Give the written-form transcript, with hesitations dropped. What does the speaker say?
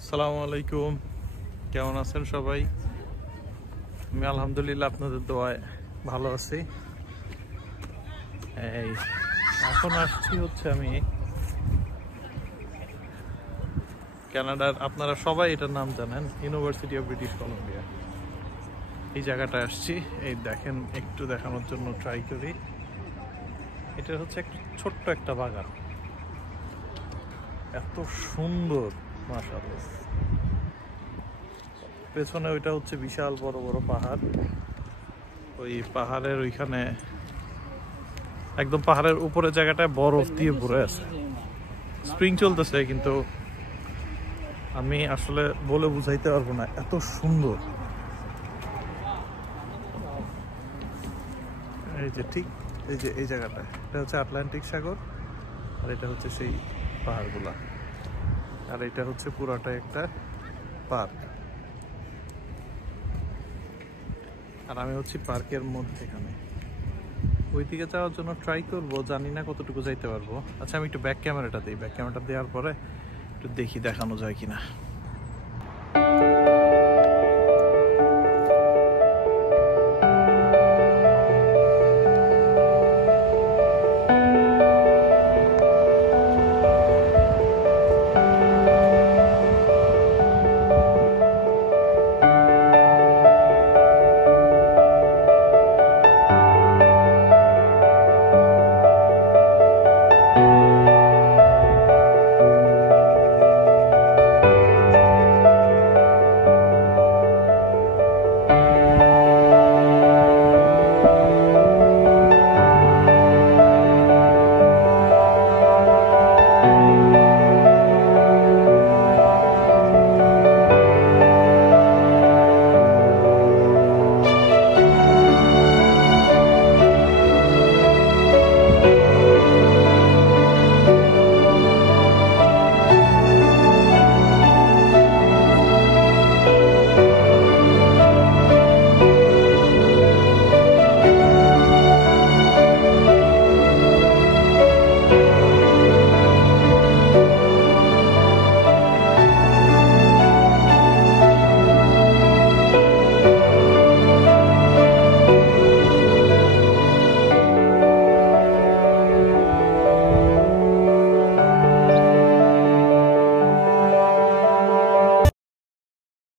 আসসালামু আলাইকুম, কেমন আছেন সবাই? আমি আলহামদুলিল্লাহ আপনাদের দোয়ায় ভালো আছি। এই এখন আসছি হচ্ছে আমি কানাডার, আপনারা সবাই এটার নাম জানেন, ইউনিভার্সিটি অফ ব্রিটিশ কলম্বিয়া। এই জায়গাটায় আসছি, এই দেখেন, একটু দেখানোর জন্য ট্রাই করি। এটা হচ্ছে একটা ছোট্ট একটা বাগান, এত সুন্দর মাশাআল্লাহ। পেছনে ওইটা হচ্ছে বিশাল বড় বড় পাহাড়, ওই পাহাড়ের ওইখানে একদম পাহাড়ের উপরে জায়গাটায় বরফ দিয়ে ভরে আছে। স্প্রিং চলতেছে, কিন্তু আমি আসলে বলে বুঝাইতে পারবো না, এত সুন্দর। এই যে ঠিক এই জায়গাটা, এটা হচ্ছে আটলান্টিক সাগর, আর এটা হচ্ছে সেই পাহাড়গুলা, আর এটা হচ্ছে পুরাটা একটা পার্ক। আর আমি হচ্ছি পার্কের মধ্যেখানে। ওইদিকে যাওয়ার জন্য ট্রাই করবো, জানি না কতটুকু যাইতে পারবো। আচ্ছা, আমি একটু ব্যাক ক্যামেরাটা দিই, ব্যাক ক্যামেরাটা দেওয়ার পরে একটু দেখি দেখানো যায় কিনা।